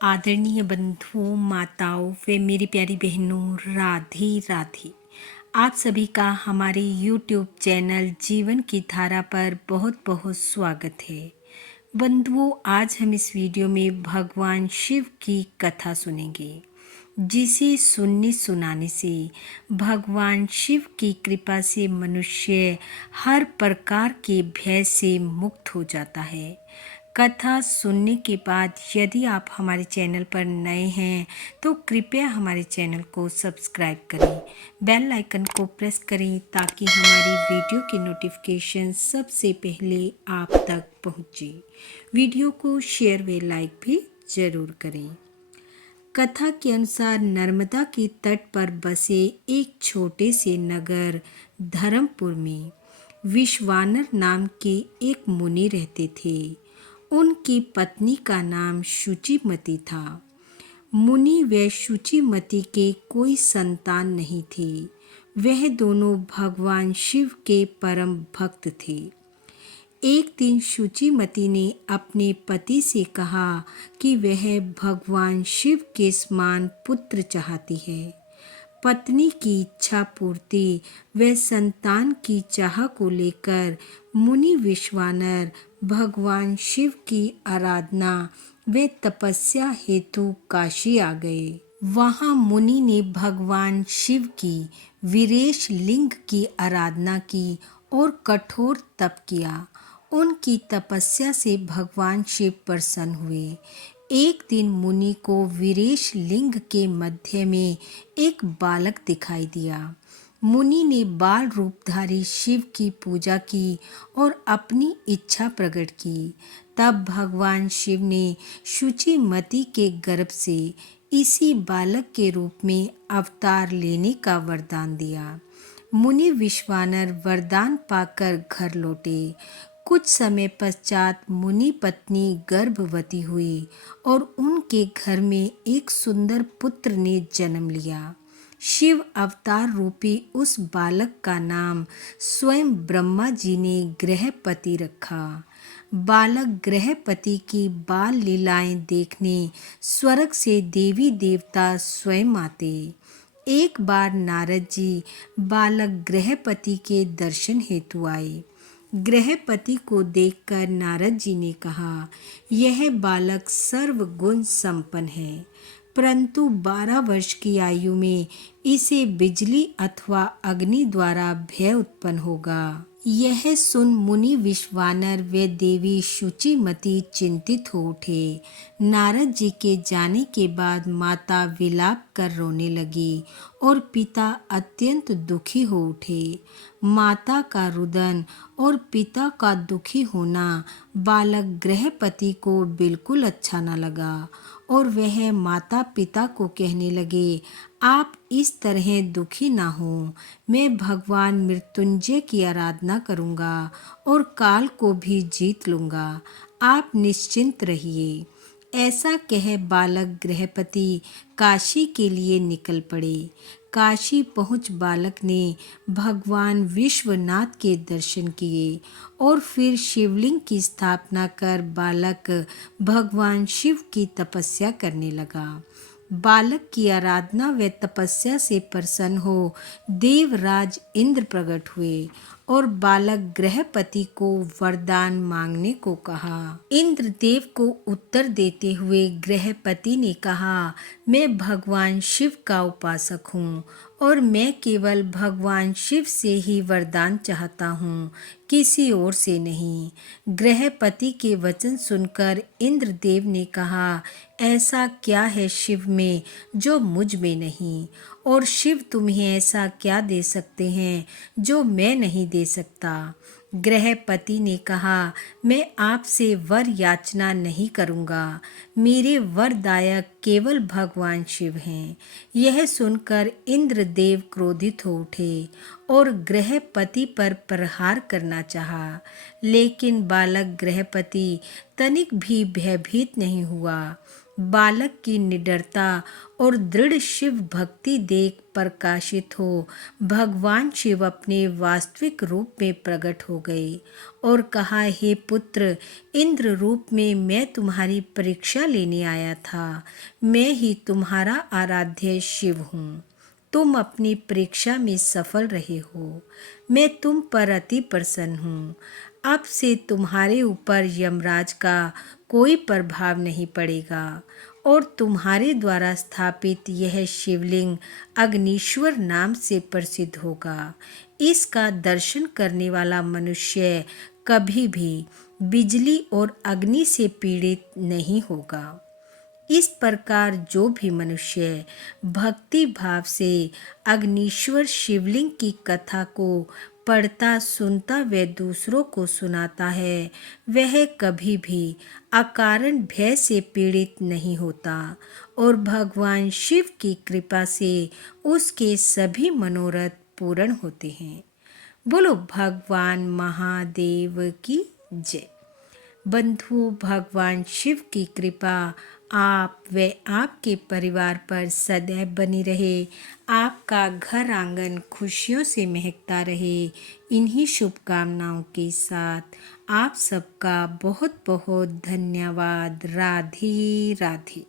आदरणीय बंधुओं, माताओं व मेरी प्यारी बहनों, राधे राधे। आप सभी का हमारे YouTube चैनल जीवन की धारा पर बहुत बहुत स्वागत है। बंधुओं, आज हम इस वीडियो में भगवान शिव की कथा सुनेंगे, जिसे सुनने सुनाने से भगवान शिव की कृपा से मनुष्य हर प्रकार के भय से मुक्त हो जाता है। कथा सुनने के बाद यदि आप हमारे चैनल पर नए हैं तो कृपया हमारे चैनल को सब्सक्राइब करें, बेल आइकन को प्रेस करें ताकि हमारी वीडियो की नोटिफिकेशन सबसे पहले आप तक पहुंचे। वीडियो को शेयर व लाइक भी जरूर करें। कथा के अनुसार नर्मदा के तट पर बसे एक छोटे से नगर धर्मपुर में विश्वानर नाम के एक मुनि रहते थे। उनकी पत्नी का नाम शुचिमती था। मुनि व शुचिमती के कोई संतान नहीं थी। वह दोनों भगवान शिव के परम भक्त थे। एक दिन शुचिमती ने अपने पति से कहा कि वह भगवान शिव के समान पुत्र चाहती है। पत्नी की इच्छा पूर्ति व संतान की चाह को लेकर मुनि विश्वानर भगवान शिव की आराधना व तपस्या हेतु काशी आ गए। वहां मुनि ने भगवान शिव की वीरेश लिंग की आराधना की और कठोर तप किया। उनकी तपस्या से भगवान शिव प्रसन्न हुए। एक दिन मुनि को वीरेश लिंग के मध्य में एक बालक दिखाई दिया। मुनि ने बाल रूपधारी शिव की पूजा की और अपनी इच्छा प्रकट की। तब भगवान शिव ने शुचिमती के गर्भ से इसी बालक के रूप में अवतार लेने का वरदान दिया। मुनि विश्वानर वरदान पाकर घर लौटे। कुछ समय पश्चात मुनि पत्नी गर्भवती हुई और उनके घर में एक सुंदर पुत्र ने जन्म लिया। शिव अवतार रूपी उस बालक का नाम स्वयं ब्रह्मा जी ने गृहपति रखा। बालक गृहपति की बाल लीलाएं देखने स्वर्ग से देवी देवता स्वयं आते। एक बार नारद जी बालक गृहपति के दर्शन हेतु आए। गृहपति को देखकर नारद जी ने कहा, यह बालक सर्वगुण संपन्न है, परंतु 12 वर्ष की आयु में इसे बिजली अथवा अग्नि द्वारा भय उत्पन्न होगा। यह सुन मुनि विश्वानर व देवी शुचिमती चिंतित हो उठे। नारद जी के जाने के बाद माता विलाप कर रोने लगी और पिता अत्यंत दुखी हो उठे। माता का रुदन और पिता का दुखी होना बालक गृहपति को बिल्कुल अच्छा न लगा और वह माता पिता को कहने लगे, आप इस तरह दुखी ना हो। मैं भगवान मृत्युंजय की आराधना करूंगा और काल को भी जीत लूंगा। आप निश्चिंत रहिए। ऐसा कह बालक गृहपति काशी के लिए निकल पड़े। काशी पहुंच बालक ने भगवान विश्वनाथ के दर्शन किए और फिर शिवलिंग की स्थापना कर बालक भगवान शिव की तपस्या करने लगा। बालक की आराधना व तपस्या से प्रसन्न हो देवराज इंद्र प्रकट हुए और बालक गृहपति को वरदान मांगने को कहा। इंद्रदेव को उत्तर देते हुए गृहपति ने कहा, मैं भगवान शिव का उपासक हूँ और मैं केवल भगवान शिव से ही वरदान चाहता हूँ, किसी और से नहीं। गृहपति के वचन सुनकर इंद्रदेव ने कहा, ऐसा क्या है शिव में जो मुझ में नहीं, और शिव तुम्हें ऐसा क्या दे सकते हैं जो मैं नहीं दे सकता। गृहपति ने कहा, मैं आपसे वर याचना नहीं करूँगा, मेरे वरदायक केवल भगवान शिव हैं। यह सुनकर इंद्रदेव क्रोधित हो उठे और गृहपति पर प्रहार करना चाहा, लेकिन बालक गृहपति तनिक भी भयभीत नहीं हुआ। बालक की निडरता और दृढ़ शिव भक्ति देख प्रकाशित हो भगवान शिव अपने वास्तविक रूप में प्रकट हो गए और कहा, हे पुत्र, इंद्र रूप में मैं तुम्हारी परीक्षा लेने आया था। मैं ही तुम्हारा आराध्य शिव हूँ। तुम अपनी परीक्षा में सफल रहे हो। मैं तुम पर अति प्रसन्न हूँ। अब से तुम्हारे ऊपर यमराज का कोई प्रभाव नहीं पड़ेगा और तुम्हारे द्वारा स्थापित यह शिवलिंग अग्निश्वर नाम से प्रसिद्ध होगा। इसका दर्शन करने वाला मनुष्य कभी भी बिजली और अग्नि से पीड़ित नहीं होगा। इस प्रकार जो भी मनुष्य भक्ति भाव से अग्निश्वर शिवलिंग की कथा को पढ़ता, सुनता व दूसरों को सुनाता है, वह कभी भी अकारण भय से पीड़ित नहीं होता और भगवान शिव की कृपा से उसके सभी मनोरथ पूर्ण होते हैं। बोलो भगवान महादेव की जय। बंधु, भगवान शिव की कृपा आप व आपके परिवार पर सदैव बनी रहे। आपका घर आंगन खुशियों से महकता रहे। इन्हीं शुभकामनाओं के साथ आप सबका बहुत बहुत धन्यवाद। राधे राधे।